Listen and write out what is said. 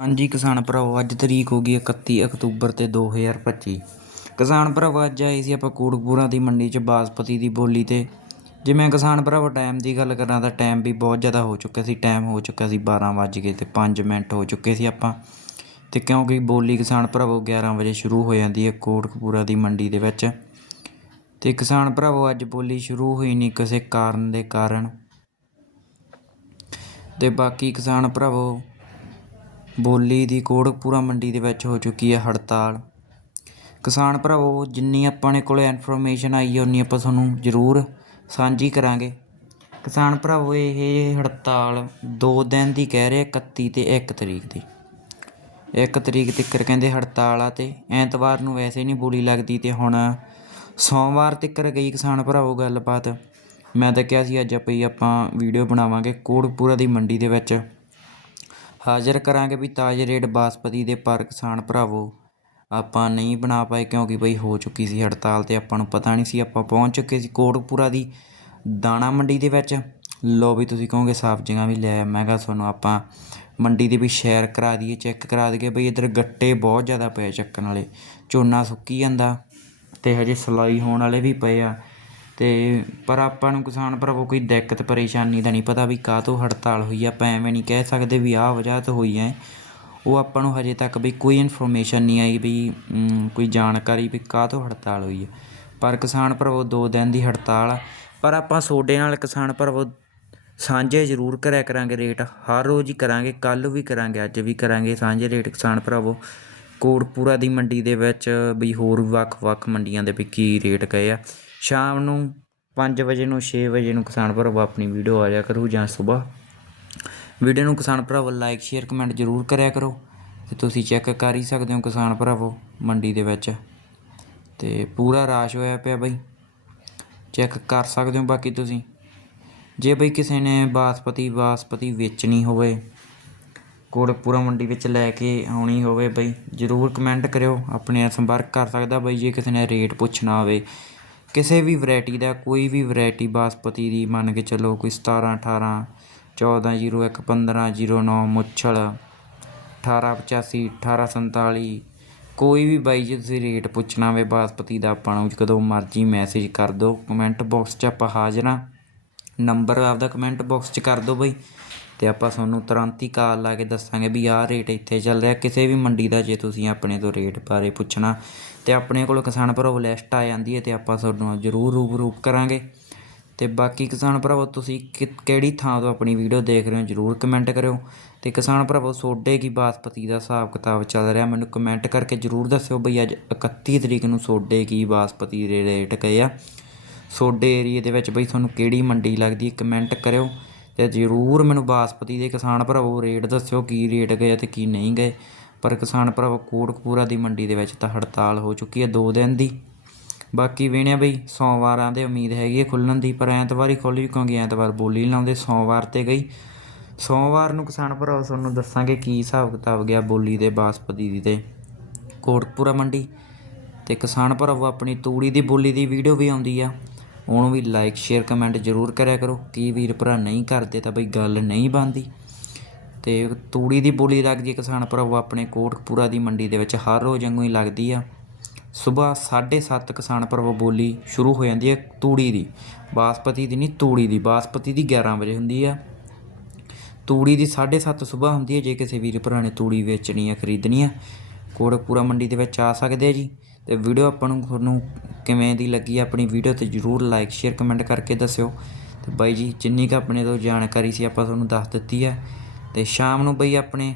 ਹਾਂਜੀ, ਕਿਸਾਨ ਭਰਾਵੋ, ਅੱਜ ਤਰੀਕ ਹੋ ਗਈ 31 ਅਕਤੂਬਰ ਤੇ 2025 ਕਿਸਾਨ ਭਰਾਵੋ, ਅੱਜ ਆਏ ਸੀ ਆਪਾਂ ਕੋਟਕਪੂਰਾ ਦੀ ਮੰਡੀ 'ਚ ਬਾਸਪਤੀ ਦੀ ਬੋਲੀ ਤੇ। ਜਿਵੇਂ ਕਿਸਾਨ ਭਰਾਵੋ ਟਾਈਮ ਦੀ ਗੱਲ ਕਰਾਂ ਤਾਂ ਟਾਈਮ ਵੀ ਬਹੁਤ ਜ਼ਿਆਦਾ ਹੋ ਚੁੱਕਿਆ ਸੀ ਟਾਈਮ ਹੋ ਚੁੱਕਿਆ ਸੀ 12 ਵੱਜ ਗਏ ਤੇ 5 ਮਿੰਟ ਹੋ ਚੁੱਕੇ ਸੀ ਆਪਾਂ। ਤੇ ਕਿਉਂਕਿ ਬੋਲੀ ਕਿਸਾਨ ਭਰਾਵੋ 11 ਵਜੇ ਸ਼ੁਰੂ ਹੋ ਜਾਂਦੀ ਹੈ ਕੋਟਕਪੂਰਾ ਦੀ ਮੰਡੀ ਦੇ ਵਿੱਚ। ਤੇ ਕਿਸਾਨ ਭਰਾਵੋ, ਅੱਜ ਬੋਲੀ ਸ਼ੁਰੂ ਹੋਈ ਨਹੀਂ ਕਿਸੇ ਕਾਰਨ ਦੇ ਕਾਰਨ। ਤੇ ਬਾਕੀ ਕਿਸਾਨ ਭਰਾਵੋ ਬੋਲੀ ਦੀ ਕੋਟਕਪੂਰਾ ਮੰਡੀ ਦੇ ਵਿੱਚ ਹੋ ਚੁੱਕੀ ਹੈ ਹੜਤਾਲ। ਕਿਸਾਨ ਭਰਾਵੋ, ਜਿੰਨੀ ਆਪਾਂ ਨੇ ਕੋਲੇ ਇਨਫੋਰਮੇਸ਼ਨ ਆਈ ਹੈ, ਉਨੀ ਆਪਾਂ ਤੁਹਾਨੂੰ ਜ਼ਰੂਰ ਸਾਂਝੀ ਕਰਾਂਗੇ। ਕਿਸਾਨ ਭਰਾਵੋ, ਇਹ ਹੜਤਾਲ 2 ਦਿਨ ਦੀ ਕਹਿ ਰਹੇ 31 ਤੇ 1 ਤਰੀਕ ਦੀ। 1 ਤਰੀਕ ਤੱਕ ਕਹਿੰਦੇ ਹੜਤਾਲ ਆ ਤੇ ਐਤਵਾਰ ਨੂੰ ਵੈਸੇ ਨਹੀਂ ਬੋਲੀ ਲੱਗਦੀ ਤੇ ਹੁਣ ਸੋਮਵਾਰ ਤੱਕ ਗਈ ਕਿਸਾਨ ਭਰਾਵੋ ਗੱਲਬਾਤ। ਮੈਂ ਤਾਂ ਕਿਹਾ ਸੀ, ਅੱਜ ਆਪਾਂ ਆਪਾਂ ਵੀਡੀਓ ਬਣਾਵਾਂਗੇ ਕੋਟਕਪੂਰਾ ਦੀ ਮੰਡੀ ਦੇ ਵਿੱਚ। ਹਾਜ਼ਰ ਕਰਾਂਗੇ ਵੀ ਤਾਜ਼ੇ ਰੇਟ ਬਾਸਪਤੀ ਦੇ ਪਰ ਕਿਸਾਨ ਭਰਾਵੋ, ਆਪਾਂ ਨਹੀਂ ਬਣਾ ਪਾਏ ਕਿਉਂਕਿ ਬਈ ਹੋ ਚੁੱਕੀ ਸੀ ਹੜਤਾਲ ਤੇ ਆਪਾਂ ਨੂੰ ਪਤਾ ਨਹੀਂ ਸੀ, ਆਪਾਂ ਪਹੁੰਚ ਚੁੱਕੇ ਸੀ ਕੋਟਕਪੂਰਾ ਦੀ ਦਾਣਾ ਮੰਡੀ ਦੇ ਵਿੱਚ। ਲੋ ਵੀ ਤੁਸੀਂ ਕਹੋਗੇ ਸਬਜ਼ੀਆਂ ਵੀ ਲੈ ਮੈਂ ਕਿਹਾ ਤੁਹਾਨੂੰ ਆਪਾਂ ਮੰਡੀ ਦੇ ਵੀ ਸ਼ੇਅਰ ਕਰਾ ਦਈਏ, ਚੈੱਕ ਕਰਾ ਦਈਏ ਬਈ ਇੱਧਰ ਗੱਟੇ ਬਹੁਤ ਜ਼ਿਆਦਾ ਪਏ ਚੱਕਣ ਵਾਲੇ, ਝੋਨਾ ਸੁੱਕੀ ਜਾਂਦਾ ਤੇ ਹਜੇ ਸਲਾਈ ਹੋਣ ਵਾਲੇ ਵੀ ਪਏ ਆ। ਅਤੇ ਪਰ ਆਪਾਂ ਨੂੰ ਕਿਸਾਨ ਭਰਾਵੋ ਕੋਈ ਦਿੱਕਤ, ਪਰੇਸ਼ਾਨੀ ਦਾ ਨਹੀਂ, ਪਤਾ ਵੀ ਕਾਹਤੋਂ ਹੜਤਾਲ ਹੋਈ ਆ, ਆਪਾਂ ਐਵੇਂ ਨਹੀਂ ਕਹਿ ਸਕਦੇ ਵੀ ਆਹ ਵਜ੍ਹਾ ਤੋਂ ਹੋਈ ਹੈ ਉਹ ਆਪਾਂ ਨੂੰ ਹਜੇ ਤੱਕ ਵੀ ਕੋਈ ਇਨਫੋਰਮੇਸ਼ਨ ਨਹੀਂ ਆਈ ਵੀ ਕੋਈ ਜਾਣਕਾਰੀ ਵੀ ਕਾਹਤੋਂ ਹੜਤਾਲ ਹੋਈ ਹੈ ਪਰ ਕਿਸਾਨ ਭਰਾਵੋ, ਦੋ ਦਿਨ ਦੀ ਹੜਤਾਲ ਆ। ਪਰ ਆਪਾਂ ਤੁਹਾਡੇ ਨਾਲ ਕਿਸਾਨ ਭਰਾਵੋ, ਸਾਂਝੇ ਜ਼ਰੂਰ ਕਰਿਆ ਕਰਾਂਗੇ ਰੇਟ। ਹਰ ਰੋਜ਼ ਹੀ ਕਰਾਂਗੇ, ਕੱਲ੍ਹ ਵੀ ਕਰਾਂਗੇ, ਅੱਜ ਵੀ ਕਰਾਂਗੇ ਸਾਂਝੇ ਰੇਟ ਕਿਸਾਨ ਭਰਾਵੋ। ਕੋਟਪੂਰਾ ਦੀ ਮੰਡੀ ਦੇ ਵਿੱਚ ਵੀ ਹੋਰ ਵੱਖ-ਵੱਖ ਮੰਡੀਆਂ ਦੇ ਵੀ ਕੀ ਰੇਟ ਗਏ ਆ। ਸ਼ਾਮ ਨੂੰ 5 ਵਜੇ ਨੂੰ 6 ਵਜੇ ਨੂੰ ਕਿਸਾਨ ਭਰਾਵੋ ਆਪਣੀ ਵੀਡੀਓ ਆ ਜਾਇਆ ਕਰੂ ਜਾਂ ਸਵੇਰ। ਵੀਡੀਓ ਨੂੰ ਕਿਸਾਨ ਭਰਾਵੋ ਲਾਈਕ ਸ਼ੇਅਰ ਕਮੈਂਟ ਜ਼ਰੂਰ ਕਰਿਆ ਕਰੋ ਤੇ ਤੁਸੀਂ ਚੈੱਕ ਕਰ ਹੀ ਸਕਦੇ ਹੋ ਕਿਸਾਨ ਭਰਾਵੋ ਮੰਡੀ ਦੇ ਵਿੱਚ। ਤੇ ਪੂਰਾ ਰਾਸ਼ ਹੋਇਆ ਪਿਆ ਬਈ। ਚੈੱਕ ਕਰ ਸਕਦੇ ਹੋ ਬਾਕੀ ਤੁਸੀਂ। ਜੇ ਬਈ ਕਿਸੇ ਨੇ ਬਾਸਪਤੀ ਬਾਸਪਤੀ ਵੇਚਣੀ ਹੋਵੇ ਕੋਟਕਪੂਰਾ ਮੰਡੀ ਵਿੱਚ ਲੈ ਕੇ ਆਉਣੀ ਹੋਵੇ ਬਈ, ਜਰੂਰ ਕਮੈਂਟ ਕਰਿਓ। ਆਪਣੇ ਨਾਲ ਸੰਪਰਕ ਕਰ ਸਕਦਾ ਬਈ ਜੇ ਕਿਸੇ ਨੇ ਰੇਟ ਪੁੱਛਣਾ ਹੋਵੇ। ਕਿਸੇ ਵੀ ਵਰਾਇਟੀ ਦਾ, ਕੋਈ ਵੀ ਵਰਾਇਟੀ ਬਾਸਪਤੀ ਦੀ ਮੰਨ ਕੇ ਚੱਲੋ ਕੋਈ 17 18 14 01 15 09 ਮੁੱਛਲ 1885 1847 ਕੋਈ ਵੀ ਬਾਈ ਜੇ ਤੁਸੀਂ ਰੇਟ ਪੁੱਛਣਾ ਵੇ ਬਾਸਪਤੀ ਦਾ, ਆਪਾਂ ਨੂੰ ਕਦੋਂ ਮਰਜ਼ੀ ਮੈਸੇਜ ਕਰ ਦਿਓ ਕਮੈਂਟ ਬਾਕਸ 'ਚ ਆਪਾਂ ਹਾਜ਼ਰ ਹਾਂ। ਨੰਬਰ ਆਪਦਾ ਕਮੈਂਟ ਬਾਕਸ 'ਚ ਕਰ ਦਿਓ ਬਾਈ। ਅਤੇ ਆਪਾਂ ਤੁਹਾਨੂੰ ਤੁਰੰਤ ਹੀ ਕਾਲ ਲਾ ਕੇ ਦੱਸਾਂਗੇ ਵੀ ਆਹ ਰੇਟ ਇੱਥੇ ਚੱਲ ਰਿਹਾ। ਕਿਸੇ ਵੀ ਮੰਡੀ ਦਾ ਜੇ ਤੁਸੀਂ ਆਪਣੇ ਤੋਂ ਰੇਟ ਬਾਰੇ ਪੁੱਛਣਾ ਅਤੇ ਆਪਣੇ ਕੋਲ ਕਿਸਾਨ ਭਰਾਵੋ ਲਿਸਟ ਆ ਜਾਂਦੀ ਹੈ ਤੇ ਆਪਾਂ ਤੁਹਾਨੂੰ ਜ਼ਰੂਰ ਰੂਬਰੂ ਕਰਾਂਗੇ। ਤੇ ਬਾਕੀ ਕਿਸਾਨ ਭਰਾਵੋ, ਤੁਸੀਂ ਕਿ- ਕਿਹੜੀ ਥਾਂ ਤੋਂ ਆਪਣੀ ਵੀਡੀਓ ਦੇਖ ਰਹੇ ਹੋ ਜਰੂਰ ਕਮੈਂਟ ਕਰਿਓ। ਤੇ ਕਿਸਾਨ ਭਰਾਵੋ ਸੋਡੇ ਕੀ ਬਾਸਪਤੀ ਦਾ ਹਿਸਾਬ ਕਿਤਾਬ ਚੱਲ ਰਿਹਾ, ਮੈਨੂੰ ਕਮੈਂਟ ਕਰਕੇ ਜਰੂਰ ਦੱਸਿਓ ਬਈ ਅੱਜ 31 ਤਰੀਕ ਨੂੰ ਸੋਡੇ ਕੀ ਬਾਸਪਤੀ ਦੇ ਰੇਟ ਗਏ ਆ। ਸੋਡੇ ਏਰੀਏ ਦੇ ਵਿੱਚ ਬਈ ਤੁਹਾਨੂੰ ਕਿਹੜੀ ਮੰਡੀ ਲੱਗਦੀ ਕਮੈਂਟ ਕਰਿਓ। ਅਤੇ ਜਰੂਰ ਮੈਨੂੰ ਬਾਸਪਤੀ ਦੇ ਕਿਸਾਨ ਭਰਾਵੋ ਰੇਟ ਦੱਸਿਓ ਕੀ ਰੇਟ ਗਏ ਅਤੇ ਕੀ ਨਹੀਂ ਗਏ। ਪਰ ਕਿਸਾਨ ਭਰਾਵੋ ਕੋਟਕਪੂਰਾ ਦੀ ਮੰਡੀ ਦੇ ਵਿੱਚ ਤਾਂ ਹੜਤਾਲ ਹੋ ਚੁੱਕੀ ਹੈ ਦੋ ਦਿਨ ਦੀ। ਬਾਕੀ ਵੇਣਿਆ ਬਈ ਸੋਮਵਾਰਾਂ ਦੇ ਉਮੀਦ ਹੈਗੀ ਹੈ ਖੁੱਲਣ ਦੀ, ਪਰ ਐਤਵਾਰ ਹੀ ਖੁੱਲ੍ਹ ਜੂ ਕਿਉਂਕਿ ਐਤਵਾਰ ਬੋਲੀ ਨੀ ਲਾਉਂਦੇ, ਸੋਮਵਾਰ ਤੇ ਗਈ। ਸੋਮਵਾਰ ਨੂੰ ਕਿਸਾਨ ਭਰਾਵੋ ਤੁਹਾਨੂੰ ਦੱਸਾਂਗੇ ਕੀ ਹਿਸਾਬ ਕਿਤਾਬ ਗਿਆ ਬੋਲੀ ਦੇ, ਬਾਸਪਤੀ ਦੀ ਤੇ ਕੋਟਕਪੂਰਾ ਮੰਡੀ। ਤੇ ਕਿਸਾਨ ਭਰਾਵੋ ਆਪਣੀ ਤੂੜੀ ਦੀ ਬੋਲੀ ਦੀ ਵੀਡੀਓ ਵੀ ਆਉਂਦੀ ਆ। ਉਹਨੂੰ ਵੀ ਲਾਈਕ ਸ਼ੇਅਰ ਕਮੈਂਟ ਜ਼ਰੂਰ ਕਰਿਆ ਕਰੋ। ਕੀ ਵੀਰ ਭਰਾ ਨਹੀਂ ਕਰਦੇ ਤਾਂ ਬਈ ਗੱਲ ਨਹੀਂ ਬਣਦੀ। ਤੇ ਤੂੜੀ ਦੀ ਬੋਲੀ ਲੱਗਦੀ ਹੈ ਕਿਸਾਨ ਭਰਾਵੋ ਆਪਣੇ ਕੋਟਕਪੂਰਾ ਦੀ ਮੰਡੀ ਦੇ ਵਿੱਚ ਹਰ ਰੋਜ਼ ਵਾਂਗੂ ਹੀ ਲੱਗਦੀ ਆ। ਸਵੇਰ 7:30 ਕਿਸਾਨ ਭਰਾਵੋ ਬੋਲੀ ਸ਼ੁਰੂ ਹੋ ਜਾਂਦੀ ਹੈ ਤੂੜੀ ਦੀ। ਬਾਸਪਤੀ ਦੀ ਨਹੀਂ, ਤੂੜੀ ਦੀ। ਬਾਸਪਤੀ ਦੀ 11 ਵਜੇ ਹੁੰਦੀ ਆ। ਤੂੜੀ ਦੀ 7:30 ਸਵੇਰ ਹੁੰਦੀ ਹੈ। ਜੇ ਕਿਸੇ ਵੀਰ ਭਰਾ ਨੇ ਤੂੜੀ ਵੇਚਣੀ ਹੈ ਖਰੀਦਣੀ ਹੈ ਕੋਟਕਪੂਰਾ ਮੰਡੀ ਦੇ ਵਿੱਚ ਆ ਸਕਦੇ ਆ ਜੀ। ਤੇ ਵੀਡੀਓ ਆਪਾਂ ਨੂੰ ਤੁਹਾਨੂੰ ਕਿਵੇਂ ਦੀ ਲੱਗੀ ਆਪਣੀ ਵੀਡੀਓ ਤੇ ਜਰੂਰ ਲਾਈਕ ਸ਼ੇਅਰ ਕਮੈਂਟ ਕਰਕੇ ਦੱਸਿਓ। ਤੇ ਬਾਈ ਜੀ, ਜਿੰਨੀ ਕੁ ਆਪਣੇ ਤੋਂ ਜਾਣਕਾਰੀ ਸੀ ਆਪਾਂ ਤੁਹਾਨੂੰ ਦੱਸ ਦਿੱਤੀ ਹੈ ਤੇ ਸ਼ਾਮ ਨੂੰ ਬਈ ਆਪਣੇ